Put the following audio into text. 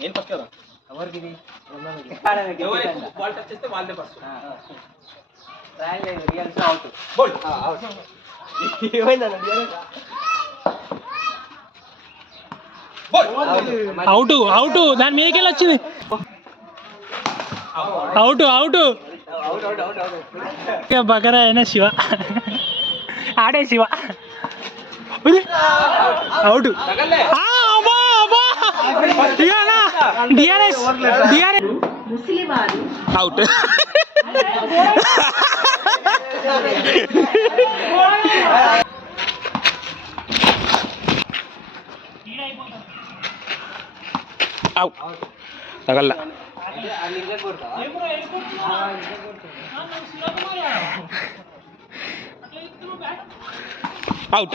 నేను ఫస్ట్ కదా ఎవరికి ఇది బాల్ టచ్ చేస్తే వాళ్ళే ఫస్ట్ రియల్ అవుట్ బోల్ అవుట్ అవుట్ దాని మీదకెళ్ళి వచ్చింది అవుట్ అవుట్ బకరా అయినా శివ ఆడే శివ అవుట్ అవుట్ తగల్లా అవుట్